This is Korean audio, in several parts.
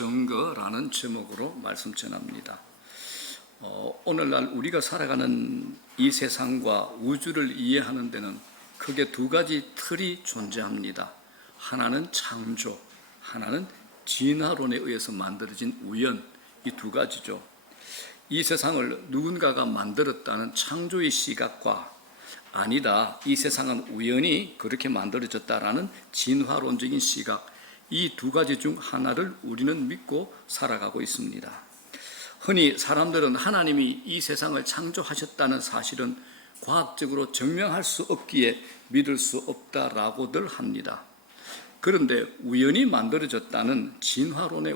증거라는 제목으로 말씀 전합니다. 오늘날 우리가 살아가는 이 세상과 우주를 이해하는 데는 크게 두 가지 틀이 존재합니다. 하나는 창조, 하나는 진화론에 의해서 만들어진 우연, 이 두 가지죠. 이 세상을 누군가가 만들었다는 창조의 시각과 아니다, 이 세상은 우연히 그렇게 만들어졌다라는 진화론적인 시각, 이 두 가지 중 하나를 우리는 믿고 살아가고 있습니다. 흔히 사람들은 하나님이 이 세상을 창조하셨다는 사실은 과학적으로 증명할 수 없기에 믿을 수 없다라고들 합니다. 그런데 우연히 만들어졌다는 진화론의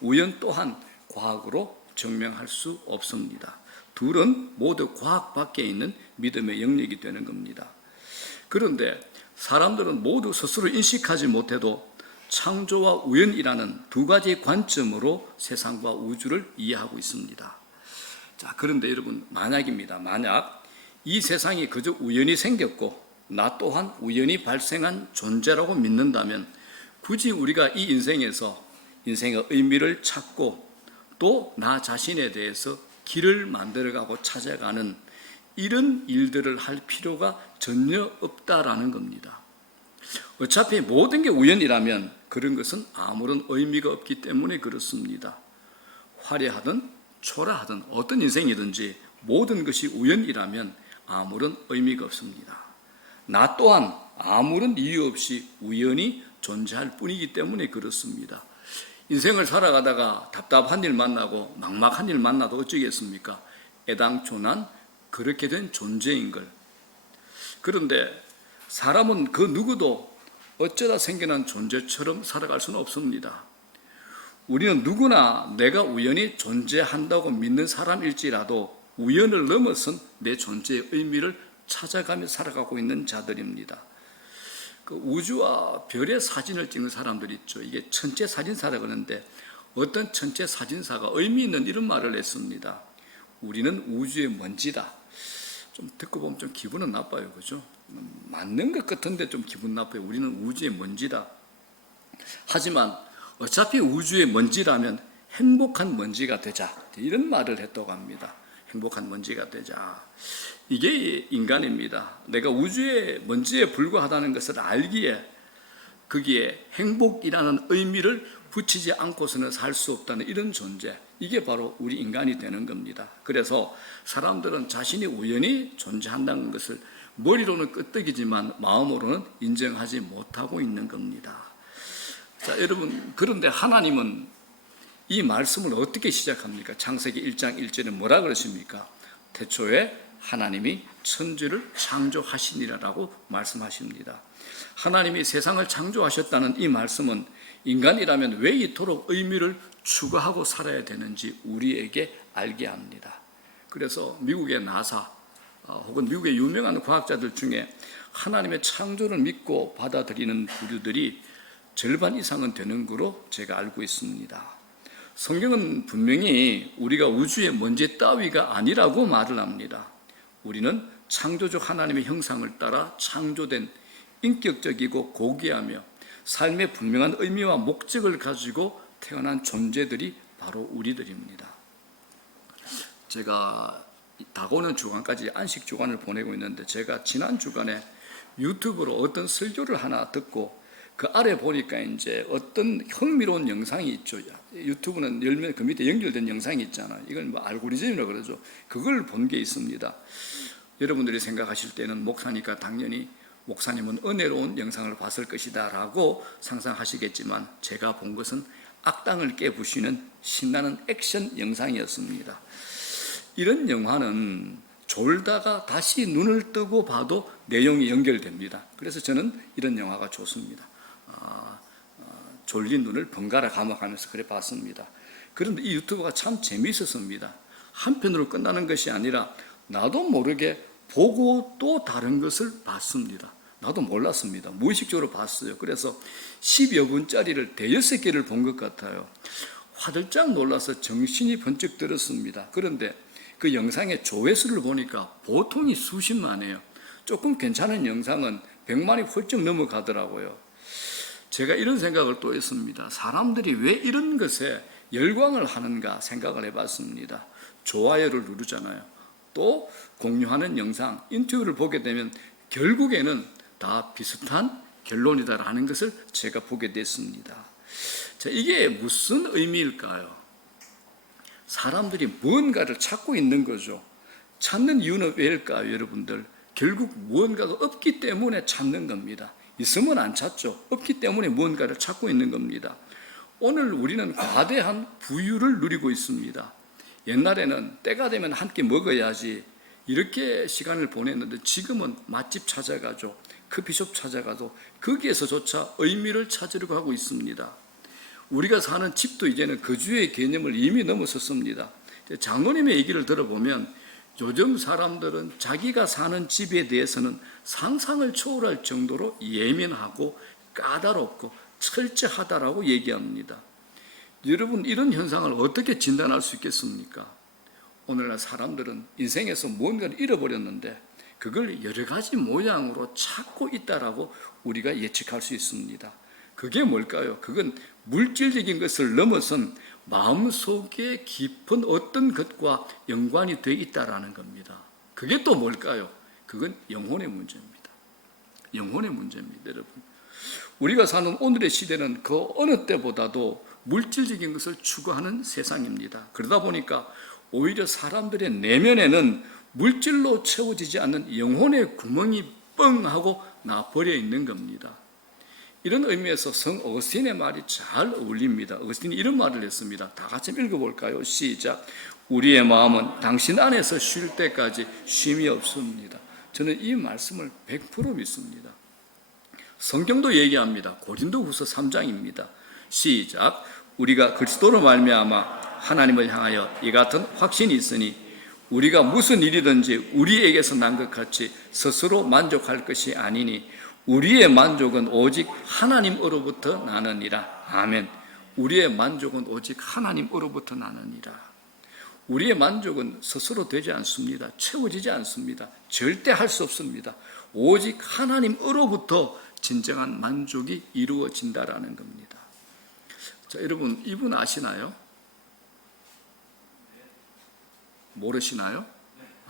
우연 또한 과학으로 증명할 수 없습니다. 둘은 모두 과학 밖에 있는 믿음의 영역이 되는 겁니다. 그런데 사람들은 모두 스스로 인식하지 못해도 창조와 우연이라는 두 가지 관점으로 세상과 우주를 이해하고 있습니다. 자, 그런데 여러분, 만약입니다. 만약 이 세상이 그저 우연히 생겼고 나 또한 우연히 발생한 존재라고 믿는다면 굳이 우리가 이 인생에서 인생의 의미를 찾고 또 나 자신에 대해서 길을 만들어가고 찾아가는 이런 일들을 할 필요가 전혀 없다라는 겁니다. 어차피 모든 게 우연이라면 그런 것은 아무런 의미가 없기 때문에 그렇습니다. 화려하든 초라하든 어떤 인생이든지 모든 것이 우연이라면 아무런 의미가 없습니다. 나 또한 아무런 이유 없이 우연히 존재할 뿐이기 때문에 그렇습니다. 인생을 살아가다가 답답한 일 만나고 막막한 일 만나도 어쩌겠습니까? 애당초 난 그렇게 된 존재인 걸. 그런데 사람은 그 누구도 어쩌다 생겨난 존재처럼 살아갈 수는 없습니다. 우리는 누구나 내가 우연히 존재한다고 믿는 사람일지라도 우연을 넘어선 내 존재의 의미를 찾아가며 살아가고 있는 자들입니다. 그 우주와 별의 사진을 찍는 사람들이 있죠. 이게 천체 사진사라고 하는데 어떤 천체 사진사가 의미 있는 이런 말을 했습니다. 우리는 우주의 먼지다. 좀 듣고 보면 좀 기분은 나빠요. 그죠? 맞는 것 같은데 좀 기분 나빠요. 우리는 우주의 먼지다. 하지만 어차피 우주의 먼지라면 행복한 먼지가 되자. 이런 말을 했다고 합니다. 행복한 먼지가 되자. 이게 인간입니다. 내가 우주의 먼지에 불과하다는 것을 알기에 거기에 행복이라는 의미를 붙이지 않고서는 살 수 없다는 이런 존재, 이게 바로 우리 인간이 되는 겁니다. 그래서 사람들은 자신이 우연히 존재한다는 것을 머리로는 끄떡이지만 마음으로는 인정하지 못하고 있는 겁니다. 자, 여러분, 그런데 하나님은 이 말씀을 어떻게 시작합니까? 창세기 1장 1절에 뭐라 그러십니까? 태초에 하나님이 천지를 창조하시니라라고 말씀하십니다. 하나님이 세상을 창조하셨다는 이 말씀은 인간이라면 왜 이토록 의미를 추구하고 살아야 되는지 우리에게 알게 합니다. 그래서 미국의 나사 혹은 미국의 유명한 과학자들 중에 하나님의 창조를 믿고 받아들이는 부류들이 절반 이상은 되는 거로 제가 알고 있습니다. 성경은 분명히 우리가 우주의 먼지 따위가 아니라고 말을 합니다. 우리는 창조주 하나님의 형상을 따라 창조된 인격적이고 고귀하며 삶의 분명한 의미와 목적을 가지고 태어난 존재들이 바로 우리들입니다. 제가 다가오는 주간까지 안식 주간을 보내고 있는데 제가 지난 주간에 유튜브로 어떤 설교를 하나 듣고 그 아래 보니까 이제 어떤 흥미로운 영상이 있죠. 유튜브는 열면 그 밑에 연결된 영상이 있잖아요. 이건 뭐 알고리즘이라고 그러죠. 그걸 본 게 있습니다. 여러분들이 생각하실 때는 목사니까 당연히 목사님은 은혜로운 영상을 봤을 것이다 라고 상상하시겠지만 제가 본 것은 악당을 깨부시는 신나는 액션 영상이었습니다. 이런 영화는 졸다가 다시 눈을 뜨고 봐도 내용이 연결됩니다. 그래서 저는 이런 영화가 좋습니다. 졸린 눈을 번갈아 감아가면서 그래 봤습니다. 그런데 이 유튜브가 참 재미있었습니다. 한편으로 끝나는 것이 아니라 나도 모르게 보고 또 다른 것을 봤습니다. 나도 몰랐습니다. 무의식적으로 봤어요. 그래서 10여 분짜리를 대여섯 개를 본 것 같아요. 화들짝 놀라서 정신이 번쩍 들었습니다. 그런데 그 영상의 조회수를 보니까 보통이 수십만이에요. 조금 괜찮은 영상은 100만이 훌쩍 넘어가더라고요. 제가 이런 생각을 또 했습니다. 사람들이 왜 이런 것에 열광을 하는가 생각을 해봤습니다. 좋아요를 누르잖아요. 또 공유하는 영상, 인터뷰를 보게 되면 결국에는 다 비슷한 결론이다라는 것을 제가 보게 됐습니다. 자, 이게 무슨 의미일까요? 사람들이 무언가를 찾고 있는 거죠. 찾는 이유는 왜일까요, 여러분들? 결국 무언가가 없기 때문에 찾는 겁니다. 있으면 안 찾죠. 없기 때문에 무언가를 찾고 있는 겁니다. 오늘 우리는 과대한 부유를 누리고 있습니다. 옛날에는 때가 되면 한 끼 먹어야지 이렇게 시간을 보냈는데 지금은 맛집 찾아가죠. 커피숍 찾아가도 거기에서조차 의미를 찾으려고 하고 있습니다. 우리가 사는 집도 이제는 거주의 개념을 이미 넘어섰습니다. 장로님의 얘기를 들어보면 요즘 사람들은 자기가 사는 집에 대해서는 상상을 초월할 정도로 예민하고 까다롭고 철저하다라고 얘기합니다. 여러분, 이런 현상을 어떻게 진단할 수 있겠습니까? 오늘날 사람들은 인생에서 무언가를 잃어버렸는데 그걸 여러 가지 모양으로 찾고 있다라고 우리가 예측할 수 있습니다. 그게 뭘까요? 그건 물질적인 것을 넘어선 마음속에 깊은 어떤 것과 연관이 되어 있다라는 겁니다. 그게 또 뭘까요? 그건 영혼의 문제입니다. 영혼의 문제입니다, 여러분. 우리가 사는 오늘의 시대는 그 어느 때보다도 물질적인 것을 추구하는 세상입니다. 그러다 보니까 오히려 사람들의 내면에는 물질로 채워지지 않는 영혼의 구멍이 뻥 하고 나버려 있는 겁니다. 이런 의미에서 성 어거스틴의 말이 잘 어울립니다. 어거스틴이 이런 말을 했습니다. 다 같이 읽어볼까요? 시작. 우리의 마음은 당신 안에서 쉴 때까지 쉼이 없습니다. 저는 이 말씀을 100% 믿습니다. 성경도 얘기합니다. 고린도후서 3장입니다. 시작. 우리가 그리스도로 말미암아 하나님을 향하여 이 같은 확신이 있으니 우리가 무슨 일이든지 우리에게서 난 것 같이 스스로 만족할 것이 아니니 우리의 만족은 오직 하나님으로부터 나느니라. 아멘. 우리의 만족은 오직 하나님으로부터 나느니라. 우리의 만족은 스스로 되지 않습니다. 채워지지 않습니다. 절대 할 수 없습니다. 오직 하나님으로부터 진정한 만족이 이루어진다라는 겁니다. 자, 여러분, 이분 아시나요? 모르시나요?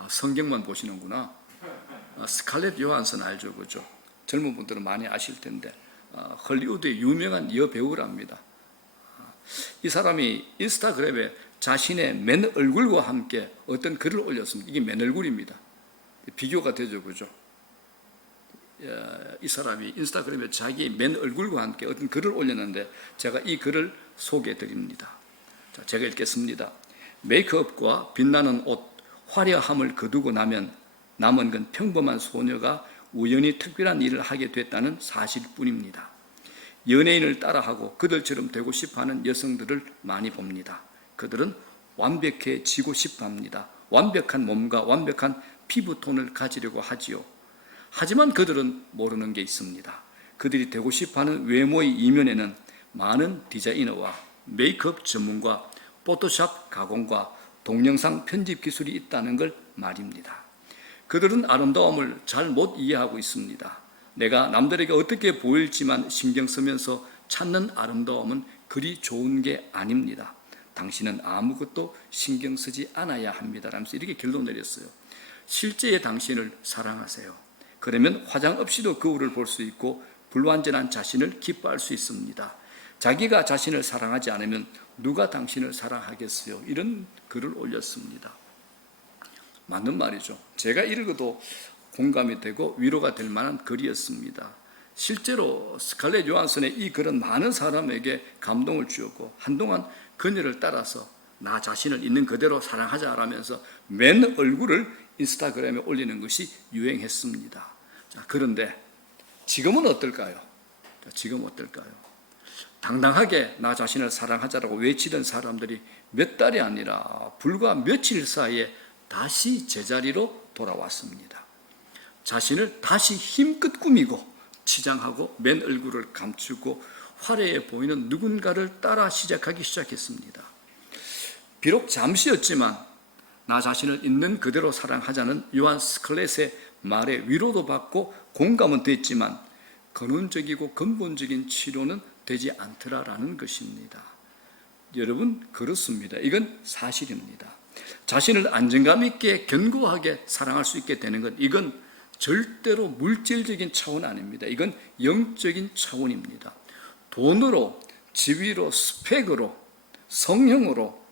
성경만 보시는구나. 스칼렛 요한슨 알죠, 그죠? 젊은 분들은 많이 아실 텐데 헐리우드의 유명한 여배우랍니다. 이 사람이 인스타그램에 자신의 맨 얼굴과 함께 어떤 글을 올렸습니다. 이게 맨 얼굴입니다. 비교가 되죠, 그죠? 이 사람이 인스타그램에 자기 맨 얼굴과 함께 어떤 글을 올렸는데 제가 이 글을 소개해 드립니다. 자, 제가 읽겠습니다. 메이크업과 빛나는 옷, 화려함을 거두고 나면 남은 건 평범한 소녀가 우연히 특별한 일을 하게 됐다는 사실뿐입니다. 연예인을 따라하고 그들처럼 되고 싶어하는 여성들을 많이 봅니다. 그들은 완벽해지고 싶어합니다. 완벽한 몸과 완벽한 피부톤을 가지려고 하지요. 하지만 그들은 모르는 게 있습니다. 그들이 되고 싶어하는 외모의 이면에는 많은 디자이너와 메이크업 전문가, 포토샵 가공과 동영상 편집 기술이 있다는 걸 말입니다. 그들은 아름다움을 잘 못 이해하고 있습니다. 내가 남들에게 어떻게 보일지만 신경 쓰면서 찾는 아름다움은 그리 좋은 게 아닙니다. 당신은 아무것도 신경 쓰지 않아야 합니다. 라면서 이렇게 결론 내렸어요. 실제의 당신을 사랑하세요. 그러면 화장 없이도 거울을 볼 수 있고 불완전한 자신을 기뻐할 수 있습니다. 자기가 자신을 사랑하지 않으면 누가 당신을 사랑하겠어요? 이런 글을 올렸습니다. 맞는 말이죠. 제가 읽어도 공감이 되고 위로가 될 만한 글이었습니다. 실제로 스칼렛 요한슨의 이 글은 많은 사람에게 감동을 주었고 한동안 그녀를 따라서 나 자신을 있는 그대로 사랑하자라면서 맨 얼굴을 인스타그램에 올리는 것이 유행했습니다. 자, 그런데 지금은 어떨까요? 자, 지금 어떨까요? 당당하게 나 자신을 사랑하자라고 외치던 사람들이 몇 달이 아니라 불과 며칠 사이에 다시 제자리로 돌아왔습니다. 자신을 다시 힘껏 꾸미고 치장하고 맨 얼굴을 감추고 화려해 보이는 누군가를 따라 시작했습니다. 비록 잠시였지만 나 자신을 있는 그대로 사랑하자는 요한 스칼렛의 말에 위로도 받고 공감은 됐지만 근원적이고 근본적인 치료는 되지 않더라라는 것입니다. 여러분, 그렇습니다. 이건 사실입니다. 자신을 안정감 있게 견고하게 사랑할 수 있게 되는 것, 이건 절대로 물질적인 차원 아닙니다. 이건 영적인 차원입니다. 돈으로, 지위로, 스펙으로, 성형으로,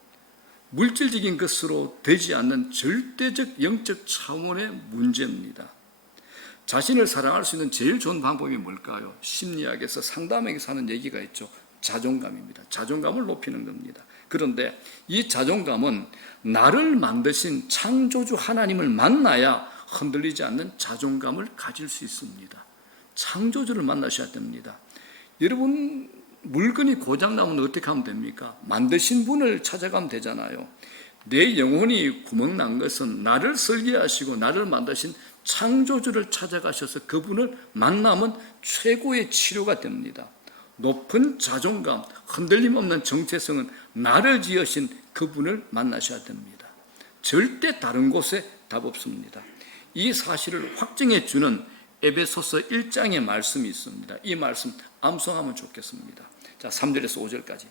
물질적인 것으로 되지 않는 절대적 영적 차원의 문제입니다. 자신을 사랑할 수 있는 제일 좋은 방법이 뭘까요? 심리학에서 상담에서 하는 얘기가 있죠. 자존감입니다. 자존감을 높이는 겁니다. 그런데 이 자존감은 나를 만드신 창조주 하나님을 만나야 흔들리지 않는 자존감을 가질 수 있습니다. 창조주를 만나셔야 됩니다. 여러분, 물건이 고장나면 어떻게 하면 됩니까? 만드신 분을 찾아가면 되잖아요. 내 영혼이 구멍난 것은 나를 설계하시고 나를 만드신 창조주를 찾아가셔서 그분을 만나면 최고의 치료가 됩니다. 높은 자존감, 흔들림 없는 정체성은 나를 지으신 그분을 만나셔야 됩니다. 절대 다른 곳에 답 없습니다. 이 사실을 확증해 주는 에베소서 1장의 말씀이 있습니다. 이 말씀 암송하면 좋겠습니다. 자, 3절에서 5절까지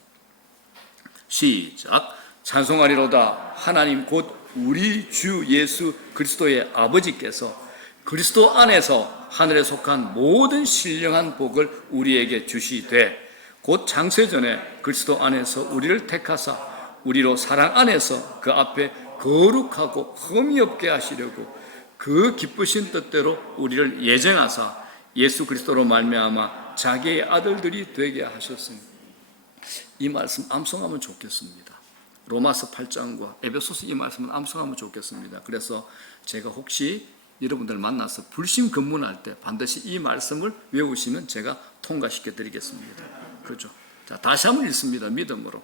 시작. 찬송하리로다. 하나님 곧 우리 주 예수 그리스도의 아버지께서 그리스도 안에서 하늘에 속한 모든 신령한 복을 우리에게 주시되 곧 창세전에 그리스도 안에서 우리를 택하사 우리로 사랑 안에서 그 앞에 거룩하고 흠이 없게 하시려고 그 기쁘신 뜻대로 우리를 예정하사 예수 그리스도로 말미암아 자기의 아들들이 되게 하셨으니. 이 말씀 암송하면 좋겠습니다. 로마서 8장과 에베소서 이 말씀은 암송하면 좋겠습니다. 그래서 제가 혹시 여러분들 만나서 불심 검문할 때 반드시 이 말씀을 외우시면 제가 통과시켜 드리겠습니다. 그렇죠? 자, 다시 한번 읽습니다. 믿음으로.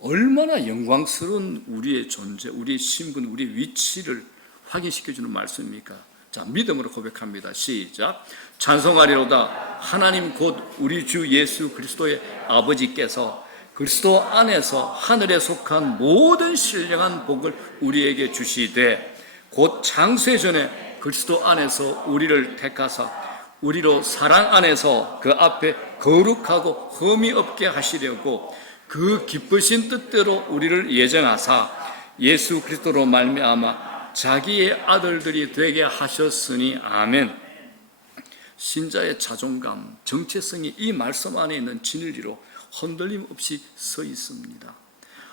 얼마나 영광스러운 우리의 존재, 우리의 신분, 우리의 위치를 확인시켜주는 말씀입니까? 자, 믿음으로 고백합니다. 시작. 찬송하리로다. 하나님 곧 우리 주 예수 그리스도의 아버지께서 그리스도 안에서 하늘에 속한 모든 신령한 복을 우리에게 주시되 곧 창세전에 그리스도 안에서 우리를 택하사 우리로 사랑 안에서 그 앞에 거룩하고 흠이 없게 하시려고 그 기쁘신 뜻대로 우리를 예정하사 예수 그리스도로 말미암아 자기의 아들들이 되게 하셨으니. 아멘. 신자의 자존감, 정체성이 이 말씀 안에 있는 진리로 흔들림 없이 서 있습니다.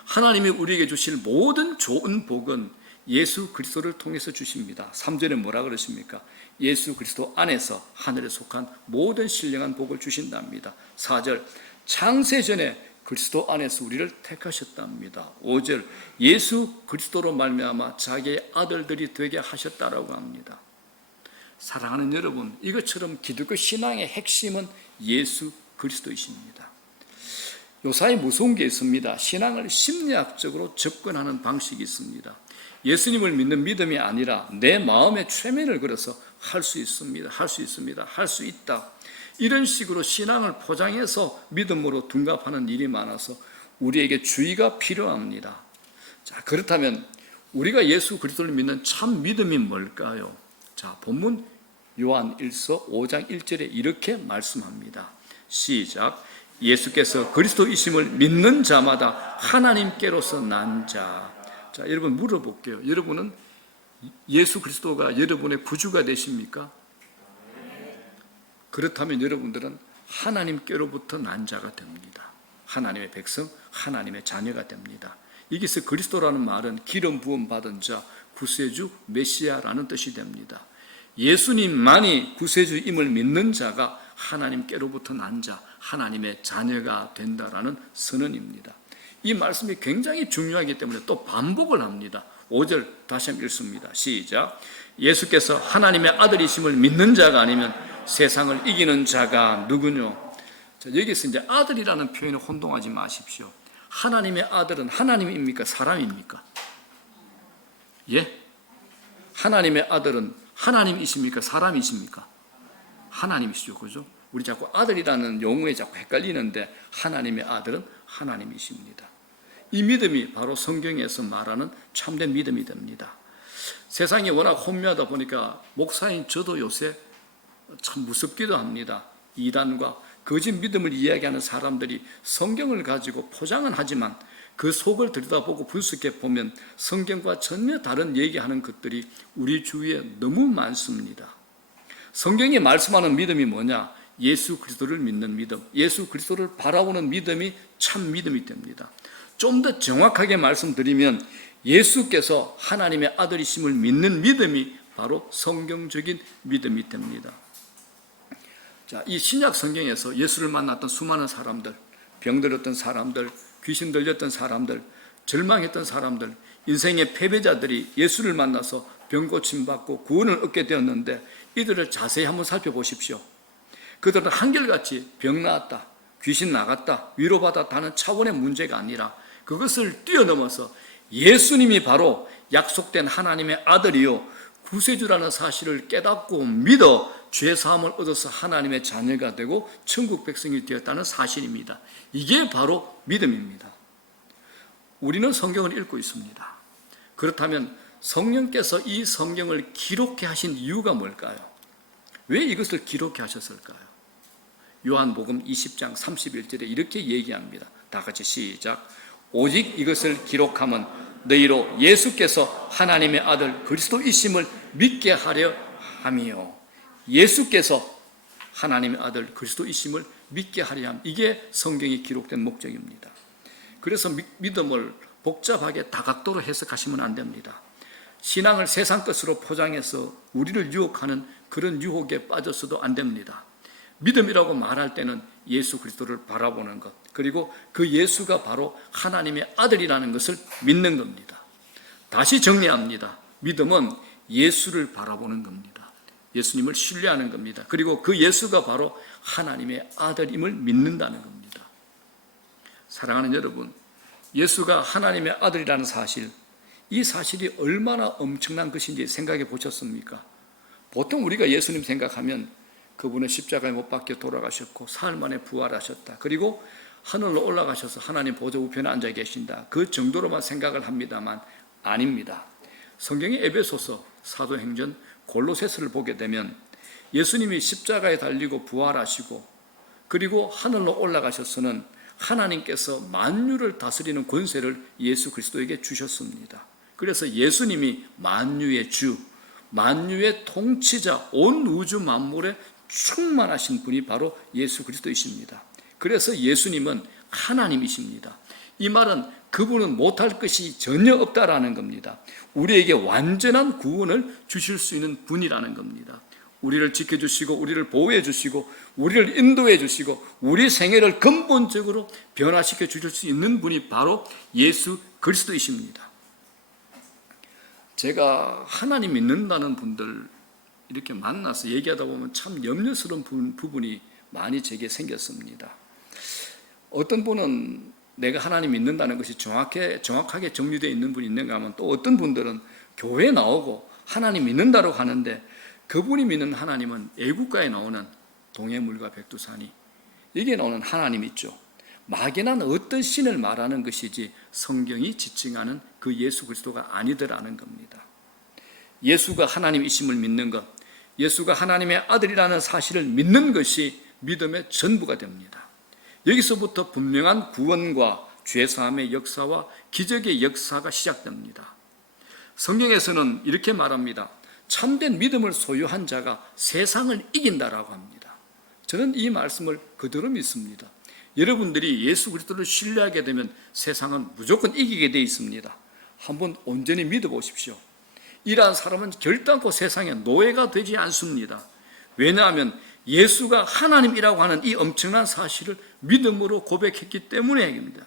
하나님이 우리에게 주실 모든 좋은 복은 예수 그리스도를 통해서 주십니다. 3절에 뭐라 그러십니까? 예수 그리스도 안에서 하늘에 속한 모든 신령한 복을 주신답니다. 4절, 창세전에 그리스도 안에서 우리를 택하셨답니다. 5절, 예수 그리스도로 말미암아 자기의 아들들이 되게 하셨다라고 합니다. 사랑하는 여러분, 이것처럼 기독교 신앙의 핵심은 예수 그리스도이십니다. 요사이 무서운 게 있습니다. 신앙을 심리학적으로 접근하는 방식이 있습니다. 예수님을 믿는 믿음이 아니라 내 마음에 최면을 걸어서 할 수 있습니다. 할 수 있습니다. 할 수 있다. 이런 식으로 신앙을 포장해서 믿음으로 둔갑하는 일이 많아서 우리에게 주의가 필요합니다. 자, 그렇다면 우리가 예수 그리스도를 믿는 참 믿음이 뭘까요? 자, 본문 요한 1서 5장 1절에 이렇게 말씀합니다. 시작. 예수께서 그리스도이심을 믿는 자마다 하나님께로서 난 자. 자, 여러분 물어볼게요. 여러분은 예수 그리스도가 여러분의 구주가 되십니까? 그렇다면 여러분들은 하나님께로부터 난 자가 됩니다. 하나님의 백성, 하나님의 자녀가 됩니다. 여기서 그리스도라는 말은 기름 부음 받은 자, 구세주, 메시아라는 뜻이 됩니다. 예수님만이 구세주임을 믿는 자가 하나님께로부터 난 자, 하나님의 자녀가 된다라는 선언입니다. 이 말씀이 굉장히 중요하기 때문에 또 반복을 합니다. 5절 다시 한번 읽습니다. 시작. 예수께서 하나님의 아들이심을 믿는 자가 아니면 세상을 이기는 자가 누구뇨? 자, 여기서 이제 아들이라는 표현에 혼동하지 마십시오. 하나님의 아들은 하나님입니까? 사람입니까? 예? 하나님의 아들은 하나님이십니까? 사람이십니까? 하나님이시죠. 그죠? 우리 자꾸 아들이라는 용어에 자꾸 헷갈리는데 하나님의 아들은 하나님이십니다. 이 믿음이 바로 성경에서 말하는 참된 믿음이 됩니다. 세상이 워낙 혼미하다 보니까 목사인 저도 요새 참 무섭기도 합니다. 이단과 거짓 믿음을 이야기하는 사람들이 성경을 가지고 포장은 하지만 그 속을 들여다보고 분석해 보면 성경과 전혀 다른 얘기하는 것들이 우리 주위에 너무 많습니다. 성경이 말씀하는 믿음이 뭐냐? 예수 그리스도를 믿는 믿음, 예수 그리스도를 바라보는 믿음이 참 믿음이 됩니다. 좀 더 정확하게 말씀드리면 예수께서 하나님의 아들이심을 믿는 믿음이 바로 성경적인 믿음이 됩니다. 자, 이 신약 성경에서 예수를 만났던 수많은 사람들, 병들었던 사람들, 귀신 들렸던 사람들, 절망했던 사람들, 인생의 패배자들이 예수를 만나서 병 고침받고 구원을 얻게 되었는데 이들을 자세히 한번 살펴보십시오. 그들은 한결같이 병 나았다, 귀신 나갔다, 위로받았다는 차원의 문제가 아니라 그것을 뛰어넘어서 예수님이 바로 약속된 하나님의 아들이요 구세주라는 사실을 깨닫고 믿어 죄사함을 얻어서 하나님의 자녀가 되고 천국 백성이 되었다는 사실입니다. 이게 바로 믿음입니다. 우리는 성경을 읽고 있습니다. 그렇다면 성령께서 이 성경을 기록해 하신 이유가 뭘까요? 왜 이것을 기록해 하셨을까요? 요한복음 20장 31절에 이렇게 얘기합니다. 다 같이 시작. 오직 이것을 기록하면 너희로 예수께서 하나님의 아들 그리스도이심을 믿게 하려 함이요. 예수께서 하나님의 아들 그리스도이심을 믿게 하려 함. 이게 성경이 기록된 목적입니다. 그래서 믿음을 복잡하게 다각도로 해석하시면 안 됩니다. 신앙을 세상 것으로 포장해서 우리를 유혹하는 그런 유혹에 빠져서도 안 됩니다. 믿음이라고 말할 때는 예수 그리스도를 바라보는 것, 그리고 그 예수가 바로 하나님의 아들이라는 것을 믿는 겁니다. 다시 정리합니다. 믿음은 예수를 바라보는 겁니다. 예수님을 신뢰하는 겁니다. 그리고 그 예수가 바로 하나님의 아들임을 믿는다는 겁니다. 사랑하는 여러분, 예수가 하나님의 아들이라는 사실, 이 사실이 얼마나 엄청난 것인지 생각해 보셨습니까? 보통 우리가 예수님 생각하면 그분은 십자가에 못 박혀 돌아가셨고 사흘 만에 부활하셨다. 그리고 하늘로 올라가셔서 하나님 보좌 우편에 앉아 계신다. 그 정도로만 생각을 합니다만 아닙니다. 성경의 에베소서, 사도행전, 골로새서를 보게 되면 예수님이 십자가에 달리고 부활하시고 그리고 하늘로 올라가셔서는 하나님께서 만유를 다스리는 권세를 예수 그리스도에게 주셨습니다. 그래서 예수님이 만유의 주, 만유의 통치자, 온 우주 만물에 충만하신 분이 바로 예수 그리스도이십니다. 그래서 예수님은 하나님이십니다. 이 말은 그분은 못할 것이 전혀 없다라는 겁니다. 우리에게 완전한 구원을 주실 수 있는 분이라는 겁니다. 우리를 지켜주시고 우리를 보호해 주시고 우리를 인도해 주시고 우리 생애를 근본적으로 변화시켜 주실 수 있는 분이 바로 예수 그리스도이십니다. 제가 하나님 믿는다는 분들 이렇게 만나서 얘기하다 보면 참 염려스러운 부분이 많이 제게 생겼습니다. 어떤 분은 내가 하나님 믿는다는 것이 정확하게 정리되어 있는 분이 있는가 하면 또 어떤 분들은 교회에 나오고 하나님 믿는다고 하는데 그분이 믿는 하나님은 애국가에 나오는 동해물과 백두산이 여기에 나오는 하나님 있죠. 막연한 어떤 신을 말하는 것이지 성경이 지칭하는 그 예수 그리스도가 아니더라는 겁니다. 예수가 하나님이심을 믿는 것, 예수가 하나님의 아들이라는 사실을 믿는 것이 믿음의 전부가 됩니다. 여기서부터 분명한 구원과 죄사함의 역사와 기적의 역사가 시작됩니다. 성경에서는 이렇게 말합니다. 참된 믿음을 소유한 자가 세상을 이긴다라고 합니다. 저는 이 말씀을 그대로 믿습니다. 여러분들이 예수 그리스도를 신뢰하게 되면 세상은 무조건 이기게 되어 있습니다. 한번 온전히 믿어보십시오. 이러한 사람은 결단코 세상의 노예가 되지 않습니다. 왜냐하면 예수가 하나님이라고 하는 이 엄청난 사실을 믿음으로 고백했기 때문입니다.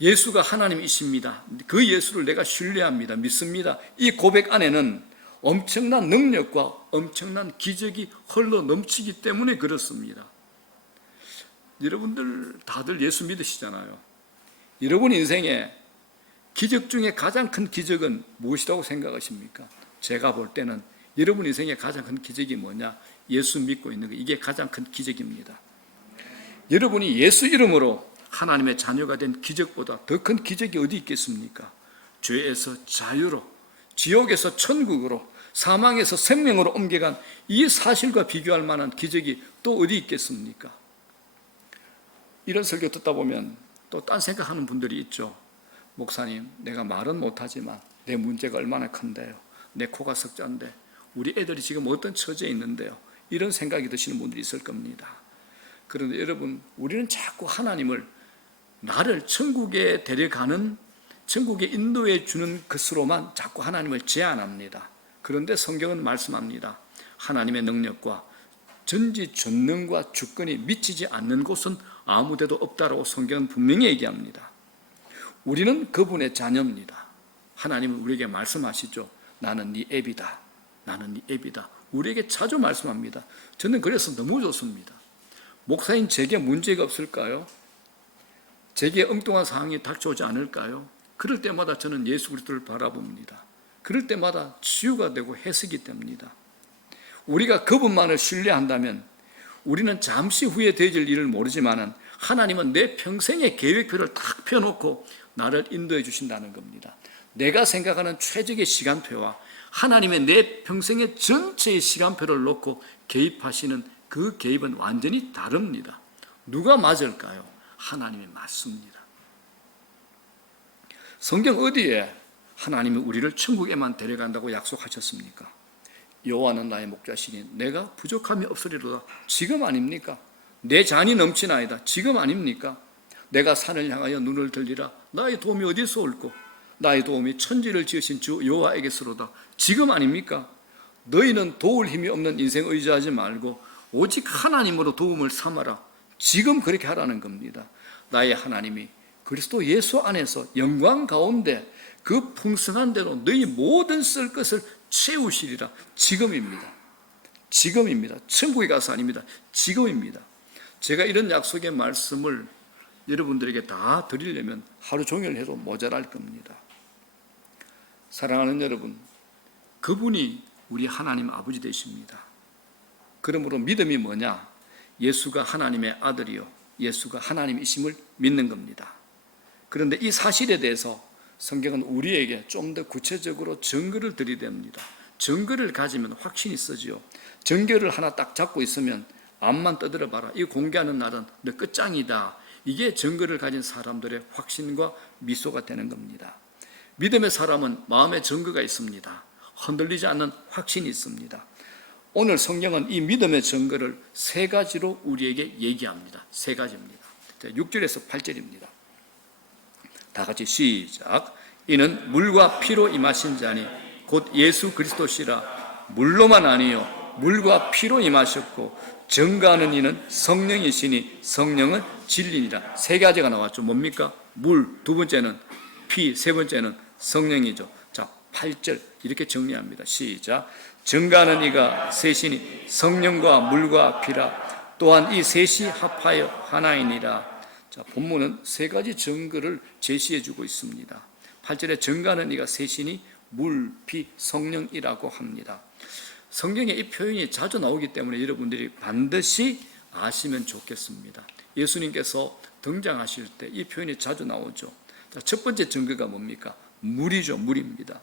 예수가 하나님이십니다. 그 예수를 내가 신뢰합니다. 믿습니다. 이 고백 안에는 엄청난 능력과 엄청난 기적이 흘러 넘치기 때문에 그렇습니다. 여러분들 다들 예수 믿으시잖아요. 여러분 인생에 기적 중에 가장 큰 기적은 무엇이라고 생각하십니까? 제가 볼 때는 여러분 인생의 가장 큰 기적이 뭐냐? 예수 믿고 있는 거, 이게 가장 큰 기적입니다. 여러분이 예수 이름으로 하나님의 자녀가 된 기적보다 더 큰 기적이 어디 있겠습니까? 죄에서 자유로, 지옥에서 천국으로, 사망에서 생명으로 옮겨간 이 사실과 비교할 만한 기적이 또 어디 있겠습니까? 이런 설교 듣다 보면 또 딴 생각하는 분들이 있죠. 목사님, 내가 말은 못하지만 내 문제가 얼마나 큰데요. 내 코가 석자인데 우리 애들이 지금 어떤 처지에 있는데요. 이런 생각이 드시는 분들이 있을 겁니다. 그런데 여러분, 우리는 자꾸 하나님을 나를 천국에 데려가는, 천국에 인도해 주는 것으로만 자꾸 하나님을 제한합니다. 그런데 성경은 말씀합니다. 하나님의 능력과 전지전능과 주권이 미치지 않는 곳은 아무데도 없다라고 성경은 분명히 얘기합니다. 우리는 그분의 자녀입니다. 하나님은 우리에게 말씀하시죠. 나는 네 애비다. 나는 네 애비다. 우리에게 자주 말씀합니다. 저는 그래서 너무 좋습니다. 목사인 제게 문제가 없을까요? 제게 엉뚱한 상황이 닥쳐오지 않을까요? 그럴 때마다 저는 예수 그리스도를 바라봅니다. 그럴 때마다 치유가 되고 해석이 됩니다. 우리가 그분만을 신뢰한다면 우리는 잠시 후에 되어질 일을 모르지만 하나님은 내 평생의 계획표를 딱 펴놓고 나를 인도해 주신다는 겁니다. 내가 생각하는 최적의 시간표와 하나님의 내 평생의 전체의 시간표를 놓고 개입하시는 그 개입은 완전히 다릅니다. 누가 맞을까요? 하나님이 맞습니다. 성경 어디에 하나님이 우리를 천국에만 데려간다고 약속하셨습니까? 여호와는 나의 목자시니 내가 부족함이 없으리로다. 지금 아닙니까? 내 잔이 넘치나이다. 지금 아닙니까? 내가 산을 향하여 눈을 들리라. 나의 도움이 어디서 올꼬? 나의 도움이 천지를 지으신 주 여호와에게서로다. 지금 아닙니까? 너희는 도울 힘이 없는 인생 의지하지 말고 오직 하나님으로 도움을 삼아라. 지금 그렇게 하라는 겁니다. 나의 하나님이 그리스도 예수 안에서 영광 가운데 그 풍성한 대로 너희 모든 쓸 것을 채우시리라. 지금입니다. 지금입니다. 천국에 가서 아닙니다. 지금입니다. 제가 이런 약속의 말씀을 여러분들에게 다 드리려면 하루 종일 해도 모자랄 겁니다. 사랑하는 여러분, 그분이 우리 하나님 아버지 되십니다. 그러므로 믿음이 뭐냐? 예수가 하나님의 아들이요 예수가 하나님이심을 믿는 겁니다. 그런데 이 사실에 대해서 성경은 우리에게 좀 더 구체적으로 증거를 들이댑니다. 증거를 가지면 확신이 있어지요. 증거를 하나 딱 잡고 있으면 앞만 떠들어 봐라. 이 공개하는 날은 너 끝장이다. 이게 증거를 가진 사람들의 확신과 미소가 되는 겁니다. 믿음의 사람은 마음에 증거가 있습니다. 흔들리지 않는 확신이 있습니다. 오늘 성경은 이 믿음의 증거를 세 가지로 우리에게 얘기합니다. 세 가지입니다. 6절에서 8절입니다. 다 같이 시작. 이는 물과 피로 임하신 자니 곧 예수 그리스도시라. 물로만 아니요 물과 피로 임하셨고 증거하는 이는 성령이시니 성령은 진리니라. 세 가지가 나왔죠. 뭡니까? 물, 두 번째는 피, 세 번째는 성령이죠. 자, 8절 이렇게 정리합니다. 시작. 증거하는 이가 셋이니 성령과 물과 피라. 또한 이 셋이 합하여 하나이니라. 자, 본문은 세 가지 증거를 제시해 주고 있습니다. 8절에 증거하는 이가 셋이니 물, 피, 성령이라고 합니다. 성경에 이 표현이 자주 나오기 때문에 여러분들이 반드시 아시면 좋겠습니다. 예수님께서 등장하실 때 이 표현이 자주 나오죠. 자, 첫 번째 증거가 뭡니까? 물이죠. 물입니다.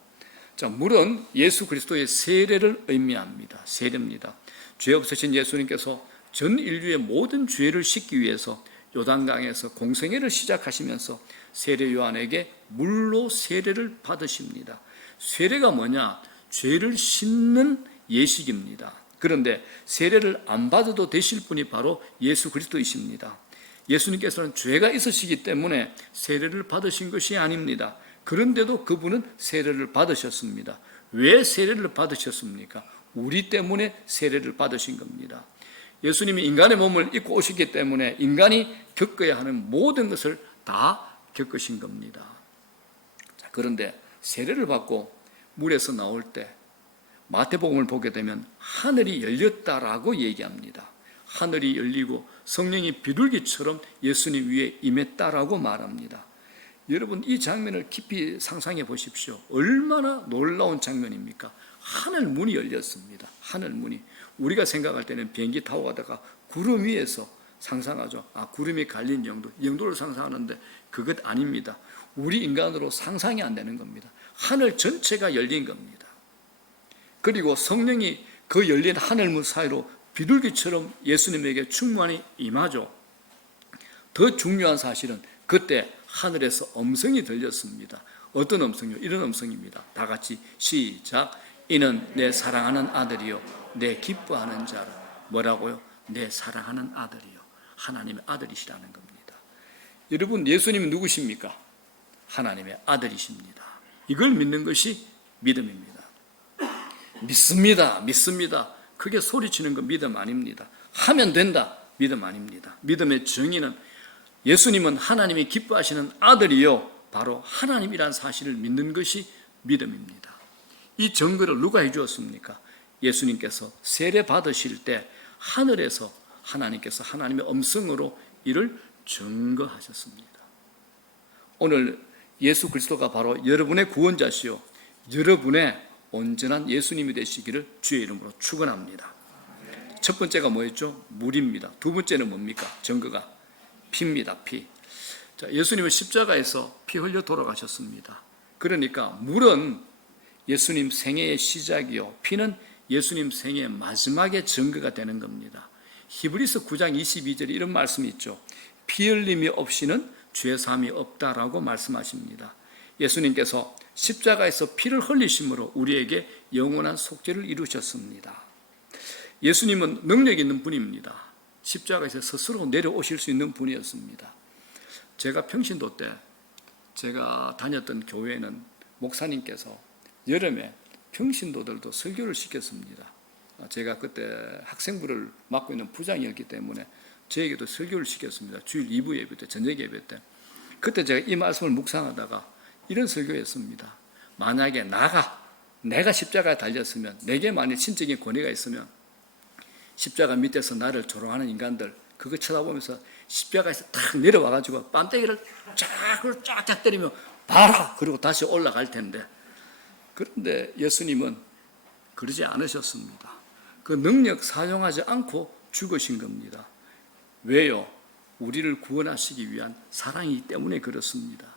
자, 물은 예수 그리스도의 세례를 의미합니다. 세례입니다. 죄 없으신 예수님께서 전 인류의 모든 죄를 씻기 위해서 요단강에서 공생애를 시작하시면서 세례 요한에게 물로 세례를 받으십니다. 세례가 뭐냐? 죄를 씻는 예식입니다. 그런데 세례를 안 받아도 되실 분이 바로 예수 그리스도이십니다. 예수님께서는 죄가 있으시기 때문에 세례를 받으신 것이 아닙니다. 그런데도 그분은 세례를 받으셨습니다. 왜 세례를 받으셨습니까? 우리 때문에 세례를 받으신 겁니다. 예수님이 인간의 몸을 입고 오셨기 때문에 인간이 겪어야 하는 모든 것을 다 겪으신 겁니다. 자, 그런데 세례를 받고 물에서 나올 때 마태복음을 보게 되면 하늘이 열렸다라고 얘기합니다. 하늘이 열리고 성령이 비둘기처럼 예수님 위에 임했다라고 말합니다. 여러분, 이 장면을 깊이 상상해 보십시오. 얼마나 놀라운 장면입니까? 하늘 문이 열렸습니다. 하늘 문이. 우리가 생각할 때는 비행기 타고 가다가 구름 위에서 상상하죠. 아, 구름이 갈린 영도, 영도를 상상하는데 그것 아닙니다. 우리 인간으로 상상이 안 되는 겁니다. 하늘 전체가 열린 겁니다. 그리고 성령이 그 열린 하늘문 사이로 비둘기처럼 예수님에게 충만히 임하죠. 더 중요한 사실은 그때 하늘에서 음성이 들렸습니다. 어떤 음성이요? 이런 음성입니다. 다 같이 시작. 이는 내 사랑하는 아들이요 내 기뻐하는 자라. 뭐라고요? 내 사랑하는 아들이요. 하나님의 아들이시라는 겁니다. 여러분, 예수님은 누구십니까? 하나님의 아들이십니다. 이걸 믿는 것이 믿음입니다. 믿습니다. 크게 소리치는 건 믿음 아닙니다. 하면 된다. 믿음 아닙니다. 믿음의 정의는 예수님은 하나님이 기뻐하시는 아들이요 바로 하나님이란 사실을 믿는 것이 믿음입니다. 이 증거를 누가 해주었습니까? 예수님께서 세례 받으실 때 하늘에서 하나님께서 하나님의 음성으로 이를 증거하셨습니다. 오늘 예수 그리스도가 바로 여러분의 구원자시요 여러분의 온전한 예수님이 되시기를 주의 이름으로 축원합니다. 첫 번째가 뭐였죠? 물입니다. 두 번째는 뭡니까? 증거가 피입니다. 피. 자, 예수님은 십자가에서 피 흘려 돌아가셨습니다. 그러니까 물은 예수님 생애의 시작이요 피는 예수님 생애의 마지막의 증거가 되는 겁니다. 히브리서 9장 22절에 이런 말씀이 있죠. 피 흘림이 없이는 죄사함이 없다라고 말씀하십니다. 예수님께서 십자가에서 피를 흘리심으로 우리에게 영원한 속죄를 이루셨습니다. 예수님은 능력 있는 분입니다. 십자가에서 스스로 내려오실 수 있는 분이었습니다. 제가 평신도 때 제가 다녔던 교회는 목사님께서 여름에 평신도들도 설교를 시켰습니다. 제가 그때 학생부를 맡고 있는 부장이었기 때문에 저에게도 설교를 시켰습니다. 주일 2부 예배 때, 저녁 예배 때. 그때 제가 이 말씀을 묵상하다가 이런 설교였습니다. 만약에 내가 십자가에 달렸으면, 내게 만일 신적인 권위가 있으면 십자가 밑에서 나를 조롱하는 인간들 그거 쳐다보면서 십자가에서 탁 내려와가지고 뺨때기를 쫙 때리며 봐라! 그리고 다시 올라갈 텐데, 그런데 예수님은 그러지 않으셨습니다. 그 능력 사용하지 않고 죽으신 겁니다. 왜요? 우리를 구원하시기 위한 사랑이기 때문에 그렇습니다.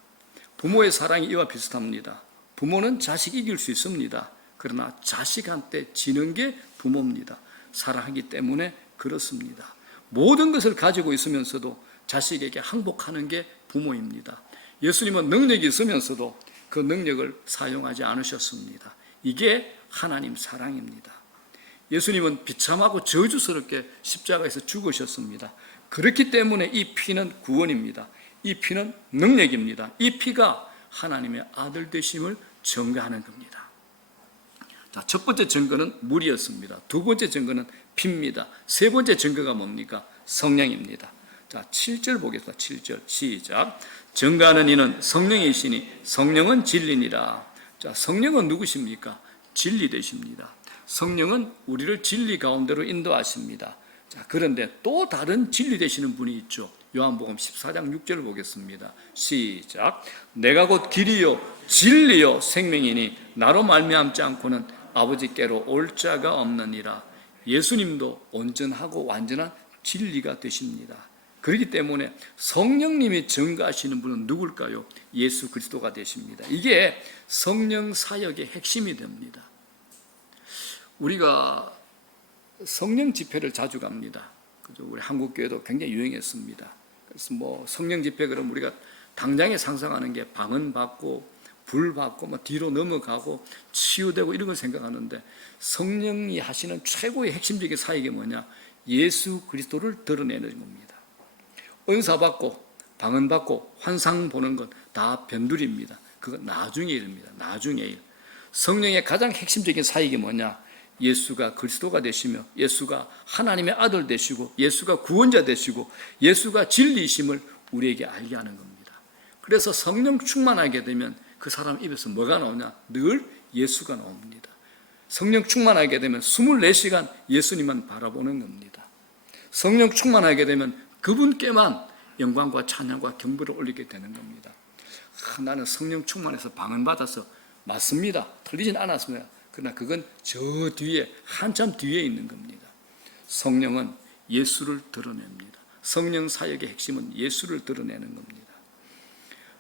부모의 사랑이 이와 비슷합니다. 부모는 자식 이길 수 있습니다. 그러나 자식한테 지는 게 부모입니다. 사랑하기 때문에 그렇습니다. 모든 것을 가지고 있으면서도 자식에게 항복하는 게 부모입니다. 예수님은 능력이 있으면서도 그 능력을 사용하지 않으셨습니다. 이게 하나님 사랑입니다. 예수님은 비참하고 저주스럽게 십자가에서 죽으셨습니다. 그렇기 때문에 이 피는 구원입니다. 이 피는 능력입니다. 이 피가 하나님의 아들 되심을 증거하는 겁니다. 자, 첫 번째 증거는 물이었습니다. 두 번째 증거는 피입니다. 세 번째 증거가 뭡니까? 성령입니다. 자, 7절 보겠습니다. 7절 시작. 증거하는 이는 성령이시니 성령은 진리니라. 자, 성령은 누구십니까? 진리 되십니다. 성령은 우리를 진리 가운데로 인도하십니다. 자, 그런데 또 다른 진리 되시는 분이 있죠. 요한복음 14장 6절을 보겠습니다. 시작. 내가 곧 길이요 진리요 생명이니 나로 말미암지 않고는 아버지께로 올 자가 없느니라. 예수님도 온전하고 완전한 진리가 되십니다. 그렇기 때문에 성령님이 증거하시는 분은 누굴까요? 예수 그리스도가 되십니다. 이게 성령 사역의 핵심이 됩니다. 우리가 성령 집회를 자주 갑니다. 우리 한국 교회도 굉장히 유행했습니다. 그래서 성령 집회 그러면 우리가 당장에 상상하는 게 방언 받고 불 받고 뒤로 넘어가고 치유되고 이런 걸 생각하는데, 성령이 하시는 최고의 핵심적인 사역이 뭐냐? 예수 그리스도를 드러내는 겁니다. 은사 받고 방언 받고 환상 보는 건 다 변두리입니다. 그건 나중의 일입니다. 나중의 일. 성령의 가장 핵심적인 사역이 뭐냐? 예수가 그리스도가 되시며 예수가 하나님의 아들 되시고 예수가 구원자 되시고 예수가 진리이심을 우리에게 알게 하는 겁니다. 그래서 성령 충만하게 되면 그 사람 입에서 뭐가 나오냐? 늘 예수가 나옵니다. 성령 충만하게 되면 24시간 예수님만 바라보는 겁니다. 성령 충만하게 되면 그분께만 영광과 찬양과 경배를 올리게 되는 겁니다. 나는 성령 충만해서 방언 받아서 맞습니다. 틀리진 않았습니다. 그러나 그건 저 뒤에, 한참 뒤에 있는 겁니다. 성령은 예수를 드러냅니다. 성령 사역의 핵심은 예수를 드러내는 겁니다.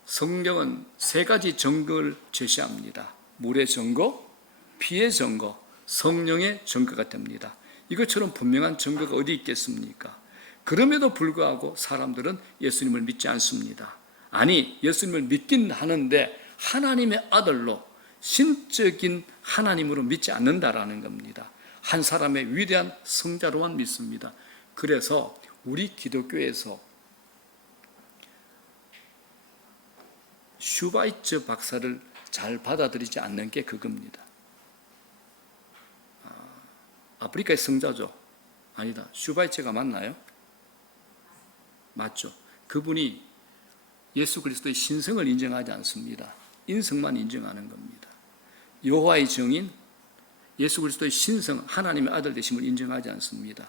성경은 세 가지 증거를 제시합니다. 물의 증거, 피의 증거, 성령의 증거가 됩니다. 이것처럼 분명한 증거가 어디 있겠습니까? 그럼에도 불구하고 사람들은 예수님을 믿지 않습니다. 아니, 예수님을 믿긴 하는데 하나님의 아들로 신적인 하나님으로 믿지 않는다라는 겁니다. 한 사람의 위대한 성자로만 믿습니다. 그래서 우리 기독교에서 슈바이처 박사를 잘 받아들이지 않는 게 그겁니다. 아프리카의 성자죠? 아니다. 슈바이처가 맞나요? 맞죠. 그분이 예수 그리스도의 신성을 인정하지 않습니다. 인성만 인정하는 겁니다. 여호와의 증인, 예수 그리스도의 신성, 하나님의 아들 되심을 인정하지 않습니다.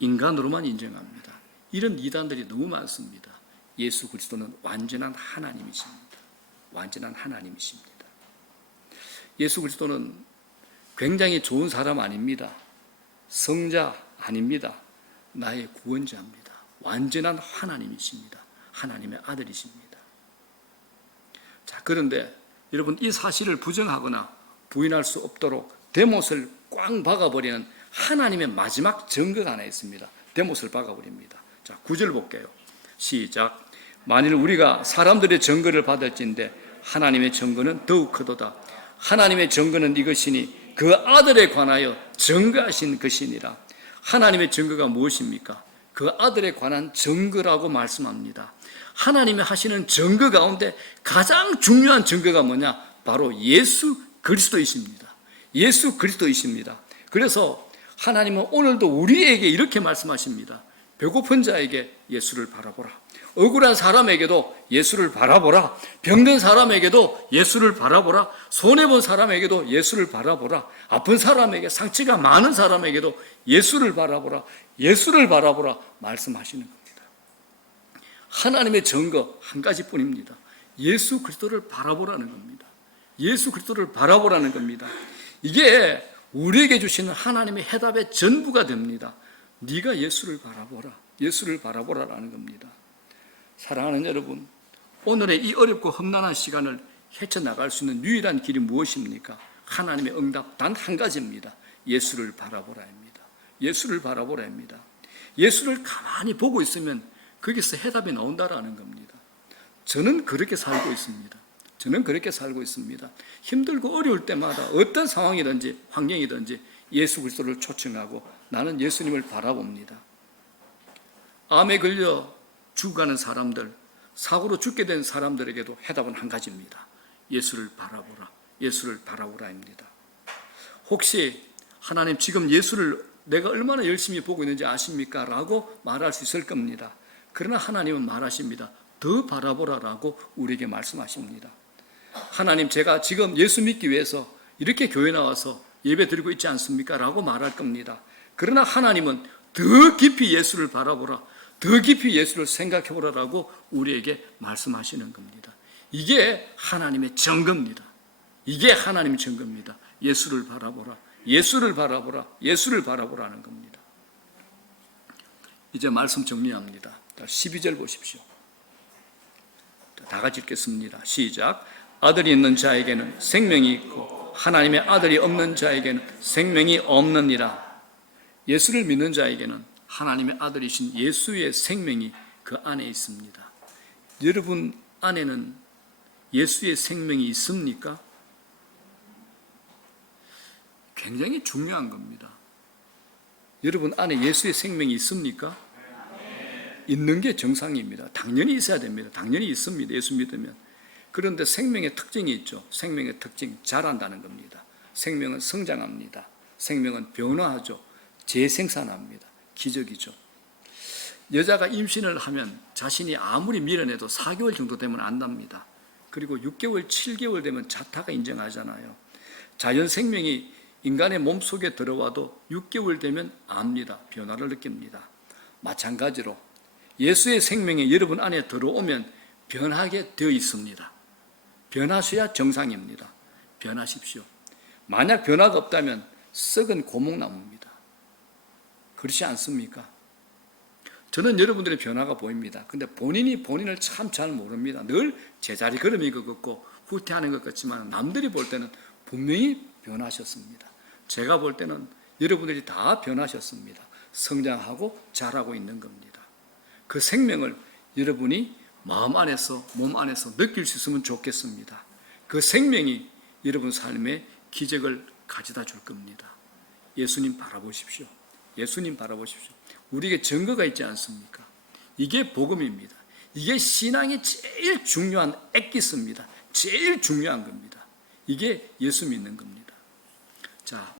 인간으로만 인정합니다. 이런 이단들이 너무 많습니다. 예수 그리스도는 완전한 하나님이십니다. 완전한 하나님이십니다. 예수 그리스도는 굉장히 좋은 사람 아닙니다. 성자 아닙니다. 나의 구원자입니다. 완전한 하나님이십니다. 하나님의 아들이십니다. 자, 그런데 여러분, 이 사실을 부정하거나 부인할 수 없도록 데못을 꽝 박아버리는 하나님의 마지막 증거가 하나 있습니다. 데못을 박아버립니다. 자, 9절 볼게요. 시작. 만일 우리가 사람들의 증거를 받을진대 하나님의 증거는 더욱 크도다. 하나님의 증거는 이것이니 그 아들에 관하여 증거하신 것이니라. 하나님의 증거가 무엇입니까? 그 아들에 관한 증거라고 말씀합니다. 하나님이 하시는 증거 가운데 가장 중요한 증거가 뭐냐? 바로 예수 그리스도이십니다. 예수 그리스도이십니다. 그래서 하나님은 오늘도 우리에게 이렇게 말씀하십니다. 배고픈 자에게 예수를 바라보라. 억울한 사람에게도 예수를 바라보라. 병든 사람에게도 예수를 바라보라. 손해본 사람에게도 예수를 바라보라. 아픈 사람에게, 상처가 많은 사람에게도 예수를 바라보라. 예수를 바라보라 말씀하시는 겁니다. 하나님의 증거 한 가지뿐입니다. 예수 그리스도를 바라보라는 겁니다. 예수 그리스도를 바라보라는 겁니다. 이게 우리에게 주시는 하나님의 해답의 전부가 됩니다. 네가 예수를 바라보라. 예수를 바라보라라는 겁니다. 사랑하는 여러분, 오늘의 이 어렵고 험난한 시간을 헤쳐나갈 수 있는 유일한 길이 무엇입니까? 하나님의 응답 단 한 가지입니다. 예수를 바라보라입니다. 예수를 바라보라입니다. 예수를 가만히 보고 있으면 거기서 해답이 나온다라는 겁니다. 저는 그렇게 살고 있습니다. 저는 그렇게 살고 있습니다. 힘들고 어려울 때마다 어떤 상황이든지 환경이든지 예수 그리스도를 초청하고 나는 예수님을 바라봅니다. 암에 걸려 죽어가는 사람들, 사고로 죽게 된 사람들에게도 해답은 한 가지입니다. 예수를 바라보라. 예수를 바라보라입니다. 혹시 하나님 지금 예수를 내가 얼마나 열심히 보고 있는지 아십니까? 라고 말할 수 있을 겁니다. 그러나 하나님은 말하십니다. 더 바라보라라고 우리에게 말씀하십니다. 하나님, 제가 지금 예수 믿기 위해서 이렇게 교회 나와서 예배 드리고 있지 않습니까? 라고 말할 겁니다. 그러나 하나님은 더 깊이 예수를 바라보라, 더 깊이 예수를 생각해보라라고 우리에게 말씀하시는 겁니다. 이게 하나님의 증거입니다. 이게 하나님의 증거입니다. 예수를 바라보라, 예수를 바라보라, 예수를 바라보라는 겁니다. 이제 말씀 정리합니다. 12절 보십시오. 다 같이 읽겠습니다. 시작. 아들이 있는 자에게는 생명이 있고 하나님의 아들이 없는 자에게는 생명이 없느니라. 예수를 믿는 자에게는 하나님의 아들이신 예수의 생명이 그 안에 있습니다. 여러분 안에는 예수의 생명이 있습니까? 굉장히 중요한 겁니다. 여러분 안에 예수의 생명이 있습니까? 있는 게 정상입니다. 당연히 있어야 됩니다. 당연히 있습니다. 예수 믿으면. 그런데 생명의 특징이 있죠. 생명의 특징, 자란다는 겁니다. 생명은 성장합니다. 생명은 변화하죠. 재생산합니다. 기적이죠. 여자가 임신을 하면 자신이 아무리 미련해도 4개월 정도 되면 안답니다. 그리고 6개월, 7개월 되면 자타가 인정하잖아요. 자연 생명이 인간의 몸속에 들어와도 6개월 되면 압니다. 변화를 느낍니다. 마찬가지로 예수의 생명이 여러분 안에 들어오면 변하게 되어 있습니다. 변하셔야 정상입니다. 변하십시오. 만약 변화가 없다면 썩은 고목나무입니다. 그렇지 않습니까? 저는 여러분들의 변화가 보입니다. 근데 본인이 본인을 참 잘 모릅니다. 늘 제자리 걸음인 것 같고 후퇴하는 것 같지만 남들이 볼 때는 분명히 변하셨습니다. 제가 볼 때는 여러분들이 다 변하셨습니다. 성장하고 자라고 있는 겁니다. 그 생명을 여러분이 마음 안에서, 몸 안에서 느낄 수 있으면 좋겠습니다. 그 생명이 여러분 삶에 기적을 가져다 줄 겁니다. 예수님 바라보십시오. 예수님 바라보십시오. 우리에게 증거가 있지 않습니까? 이게 복음입니다. 이게 신앙의 제일 중요한 엑기스입니다. 제일 중요한 겁니다. 이게 예수 믿는 겁니다. 자,